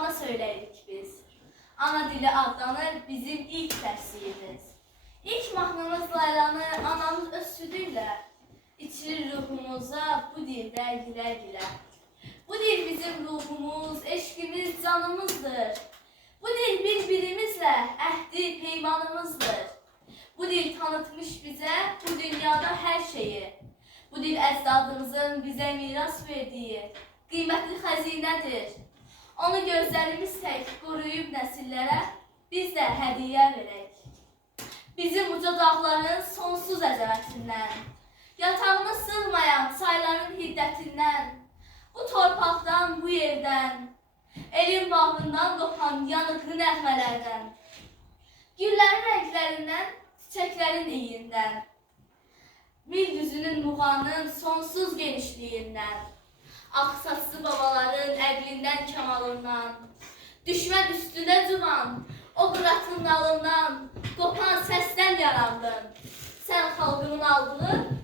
ana söyləyirik biz. Ana dili adlanır bizim ilk dərsiyimiz. İlk mahnımız Laylanı anamız öz südüylə içirir ruhumuza bu dildə gülə-gülə. Bu dil bizim ruhumuz, eşkimiz, canımızdır. Bu dil bir-birimizlə əhdi, peymanımızdır. Bu dil tanıtmış bizə bu dünyada hər şeyi. Bu dil əcdadımızın bizə miras verdiyi qiymətli xəzinədir. Onu gözlərimiz tək qoruyub nəsillərə biz də hədiyyə verək. Bizim uca dağların sonsuz əzəmətindən, yatağına sığmayan çayların hiddətindən, bu torpaqdan, bu yerdən, elin bağrından qopan yanıqlı nəğmələrdən, güllərin rənglərindən, çiçəklərin iyindən, mil düzünün muğanın sonsuz genişliyindən, axsaslı babaların əqlindən, kəmalından, düşmən üstünə cuman, o qıratın nalından, qopan səsdən yarandın. Sən xalqının aldığın